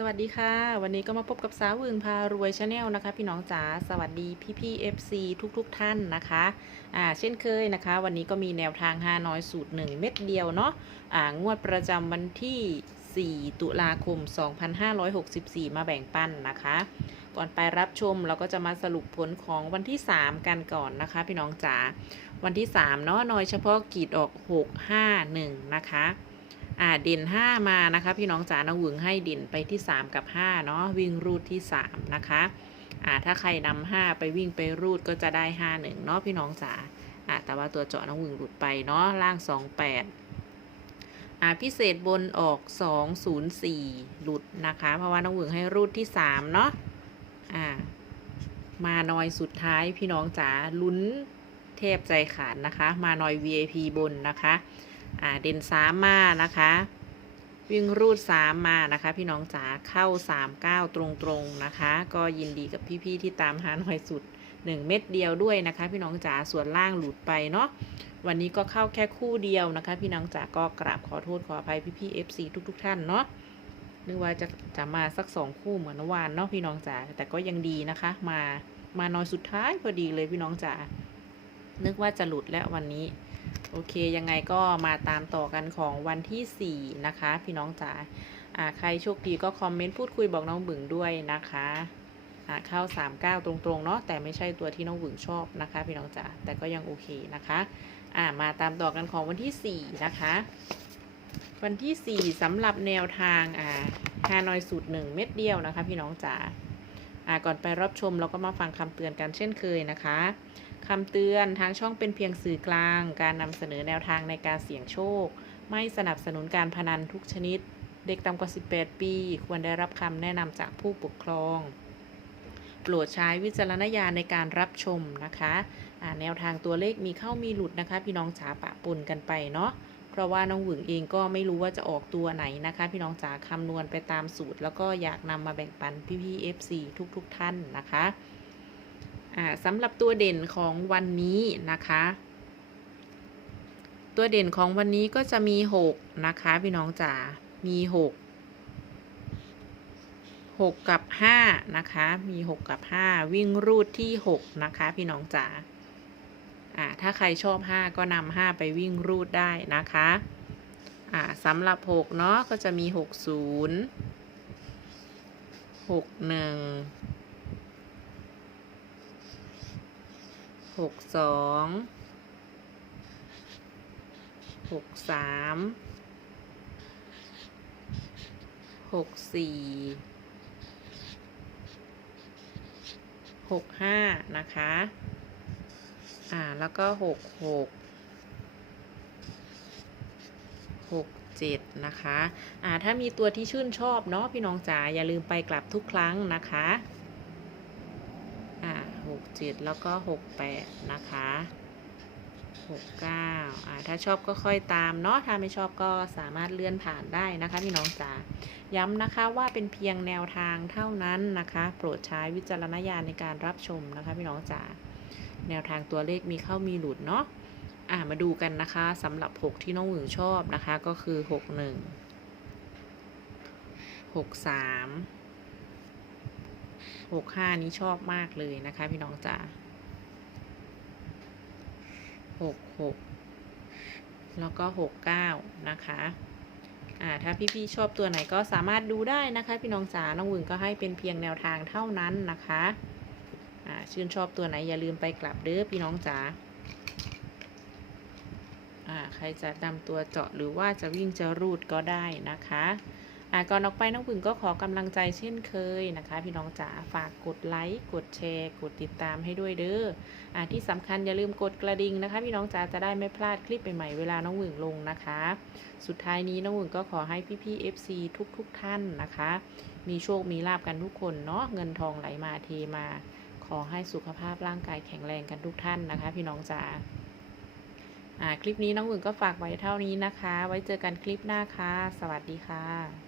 สวัสดีค่ะ วันนี้ก็มาพบกับสาววึงพารวยชาแนลนะคะ พี่น้องจ๋าสวัสดีพี่พี่ๆ FC ทุกๆทท่านนะคะอ่าเช่นเคยนะคะ วันนี้ก็มีแนวทาง5น้อยสูตร 1 เม็ดเดียวเนาะอ่างวดประจำวันที่ 4 ตุลาคม 2564 มาแบ่งปันนะคะ ก่อนไปรับชมเราก็จะมาสรุปผลของวันที่ 3 กันก่อนนะคะ พี่น้องจ๋าวันที่3เนาะน้อยเฉพาะกีดออก 6 5 1 นะคะ อ่าเด่น5 มานะคะ พี่น้องจ๋าน้องหวึงให้เด่นไปที่ 3 กับ 5 เนาะวิ่งรูดที่ 3 นะคะอ่าถ้าใครนำ5ไปวิ่งไปรูดก็จะได้5 1เนาะพี่น้องจ๋าอ่าแต่ว่าตัวเจาะน้องหวึงหลุดไปเนาะล่าง28อ่าพิเศษบนออก204หลุดนะคะ เพราะว่าน้องหวึงให้รูดที่3เนาะอ่ามาหนอยสุดท้ายพี่น้องจ๋าลุ้นเทพใจขาดนะคะ มาหนอย VIP บนนะคะ อ่าเด่นสามมานะคะ วิ่งรูดสามมานะคะ พี่น้องจ๋าเข้าสามเก้าตรงๆนะคะ ก็ยินดีกับพี่ๆที่ตามหาหน่อยสุดหนึ่งเม็ดเดียวด้วยนะคะ พี่น้องจ๋าส่วนล่างหลุดไปเนาะวันนี้ก็เข้าแค่คู่เดียวนะคะ พี่น้องจ๋าก็กราบขอโทษขออภัยพี่ๆ FC ทุก ๆ ท่านเนาะนึกว่าจะจะมาสักสองคู่เหมือนวานเนาะพี่น้องจ๋าแต่ก็ยังดีนะคะ มามาน้อยสุดท้ายพอดีเลยพี่น้องจ๋านึกว่าจะหลุดแล้ววันนี้ โอเค ยังไงก็มาตามต่อกันของวันที่ 4 นะคะ พี่น้องจ๋าอ่าใครโชคดีก็คอมเมนต์พูดคุยบอกน้องบึงด้วยนะคะอ่าเข้า 39 ตรงๆ เนาะแต่ไม่ใช่ตัวที่น้องบึงชอบนะคะ พี่น้องจ๋าแต่ก็ยังโอเคนะคะอ่ามาตามต่อกันของวันที่ 4 นะคะ วันที่ 4สำหรับแนวทางอ่าฮานอยสูตร 1 เม็ดเดียวนะคะ พี่น้องจ๋าอ่าก่อนไปรับชมเราก็มาฟังคำเตือนกันเช่นเคยนะคะ คำเตือนทางช่องเป็นเพียงสื่อกลาง การนำเสนอแนวทางในการเสี่ยงโชค ไม่สนับสนุนการพนันทุกชนิด เด็กต่ำกว่า 18 ปี ควรได้รับคำแนะนำจากผู้ปกครอง โปรดใช้วิจารณญาณในการรับชมนะคะแนวทางตัวเลขมีเข้ามีหลุดนะคะ พี่น้องจ๋าปะปนกันไปเนาะเพราะว่าน้องหวึงเองก็ไม่รู้ว่าจะออกตัวไหนนะคะ พี่น้องจ๋าคำนวณไปตามสูตร แล้วก็อยากนำมาแบ่งปันพี่ๆ FC ทุกๆ ท่านนะคะ สำหรับตัวเด่นของวันนี้นะคะ ตัวเด่นของวันนี้ก็จะมี6นะคะพี่น้องจ๋า มี6 6กับ5นะคะ มี6กับ5วิ่งรูดที่6นะคะ พี่น้องจ๋า อ่า ถ้าใครชอบ5ก็นำ5ไปวิ่งรูดได้นะคะ อ่าสำหรับ6เนาะก็จะมี60 61 62 63 64 65นะคะ อ่า แล้วก็หกหกหกเจ็ดนะคะ อ่า ถ้ามีตัวที่ชื่นชอบเนาะพี่น้องจ๋าอย่าลืมไปกลับทุกครั้งนะคะ 67 แล้วก็ 68 นะคะ 69อ่าถ้าชอบก็ค่อยตามเนาะถ้าไม่ชอบก็สามารถเลื่อนผ่านได้นะคะพี่น้องจ๋าย้ำนะคะว่าเป็นเพียงแนวทางเท่านั้นนะคะ โปรดใช้วิจารณญาณในการรับชมนะคะพี่น้องจ๋าแนวทางตัวเลขมีเข้ามีหลุดเนาะอ่ามาดูกันนะคะสำหรับ 6 ที่น้องหวิวชอบนะคะก็คือ 61 63 6 3 6 5นี้ชอบมากเลยนะคะ พี่น้องจ๋า6 6แล้วก็6 9นะคะอ่าถ้าพี่ๆชอบตัวไหนก็สามารถดูได้นะคะ พี่น้องจ๋าน้องวึงก็ให้เป็นเพียงแนวทางเท่านั้นนะคะอ่าชื่นชอบตัวไหนอย่าลืมไปกลับเด้อพี่น้องจ๋าอ่าใครจะนำตัวเจาะหรือว่าจะวิ่งจะรูดก็ได้นะคะ ก่อนออกไปน้องผึ่งก็ขอกำลังใจเช่นเคยนะคะ พี่น้องจ๋าฝากกดไลค์กดแชร์ กดติดตามให้ด้วยเด้ออที่สำคัญอย่าลืมกดกระดิ่งนะคะ พี่น้องจ๋าจะได้ไม่พลาดคลิปใหม่ๆเวลาน้องหึงลงนะคะ สุดท้ายนี้น้องหึงก็ขอให้พี่ๆ FC ทุกๆทท่านนะคะ มีโชคมีลาบกันทุกคนเนาะเงินทองไหลมาเทมา ขอให้สุขภาพร่างกายแข็งแรงกันทุกท่านนะคะ พี่น้องจ๋าคลิปนี้น้องหึงก็ฝากไว้เท่านี้นะคะ ไว้เจอกันคลิปหน้าค่ะ สวัสดีค่ะ